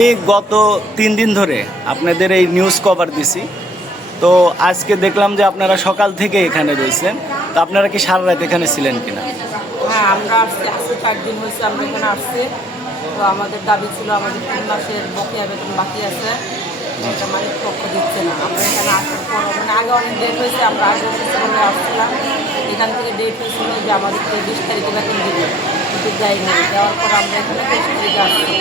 আমি গত তিন দিন ধরে আপনাদের এই নিউজ কভার দিছি। তো আজকে দেখলাম যে আপনারা সকাল থেকে এখানে রয়েছেন। তো আপনারা কি সারা রাত এখানে ছিলেন কিনা? হ্যাঁ আমরা আসছি। আজকে চার দিন হয়েছে আমরা এখানে আসছি। তো আমাদের দাবি ছিল আমাদের তিন মাসের বকেয়া বেতন বাকি আছে। এটা মালিক পক্ষ দিচ্ছে না। আমরা এখানে আসার পর মানে আগে অনেক ডেট হয়েছে আমরা আগে আসছিলাম। এখান থেকে ডেট হয়েছিল যে আমাদেরকে বিশ তারিখে বেতন দিবে। কিন্তু দেয়নি দেওয়ার পর আমরা এখানে আসছি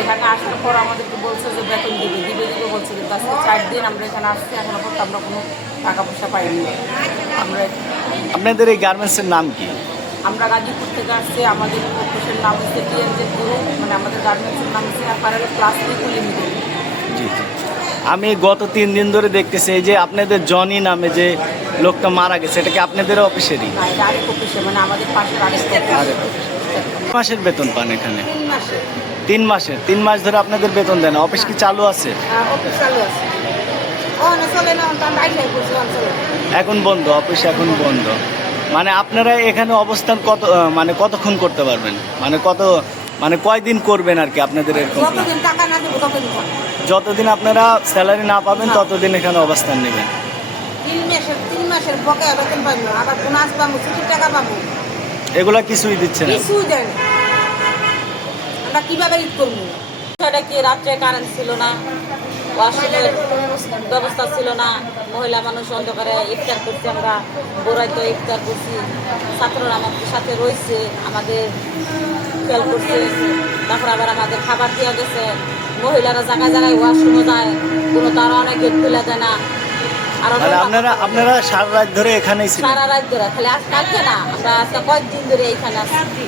এখানে আসার পর আমাদেরকে বলছে যে বেতন দিবে দিবে দিবে বলছে কিন্তু আজকে চার দিন আমরা এখানে আসছি এখনও পর্যন্ত আমরা কোনো টাকা পয়সা পাইনি। আমরা আপনাদের এই গার্মেন্টসের নাম কি? আমরা গাজীপুর থেকে আসছি আমাদের অফিসের নাম হচ্ছে টিএনজে গ্রুপ মানে আমাদের গার্মেন্টসের নাম হচ্ছে অ্যাপারেল প্লাস্টিক লিমিটেড। জি। জি আমি গত তিন দিন ধরে দেখতেছি যে আপনাদের জনি নামে যে লোকটা মারা গেছে এটা কি আপনাদের অফিসেরই? মাসের বেতন পান এখানে? তিন মাসের? তিন মাস ধরে আপনাদের বেতন দেন অফিস কি চালু আছে? এখন বন্ধ অফিস এখন বন্ধ। মানে আপনারা এখানে অবস্থান কত মানে কতক্ষণ করতে পারবেন? মানে কত মানে কয়দিন করবেন আর কি আপনাদের এরকম। যতদিন আপনারা স্যালারি না পাবেন ততদিন এখানে অবস্থান নেবেন। তিন মাসের তিন মাসের বকেয়া বেতন পাবো আবার বোনাস পাবো ছুটির টাকা পাবো। এগুলা কিছুই দিচ্ছে না। কিছুই দেয় না। আমরা কীভাবে ঈদ করব? সেটা কি রাত্রে কারেন্ট ছিল না? ওয়াশরুমের ব্যবস্থা ছিল না? মহিলা মানুষ অন্ধকারে ইফতার করছি আমরা। বোরাইতে ইফতার করছি। ছাত্ররা আমাদের সাথে রয়েছে আমাদের খেয়াল করছে। তারপর আবার আমাদের খাবার দেওয়া গেছে। মহিলারা জায়গায় জায়গায় ওয়াশরুমে যায়। কোনো তারা অনেক গেট খুলে দেয় না। মানে আপনারা আপনারা সারা রাত ধরে এখানেই ছিলেন সারা রাত ধরে খালি আজ কালকে না আমরা আজকে কয়েকদিন ধরে এখানে আছি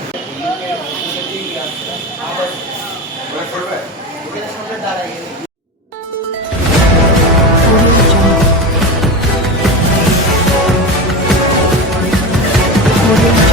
Thank.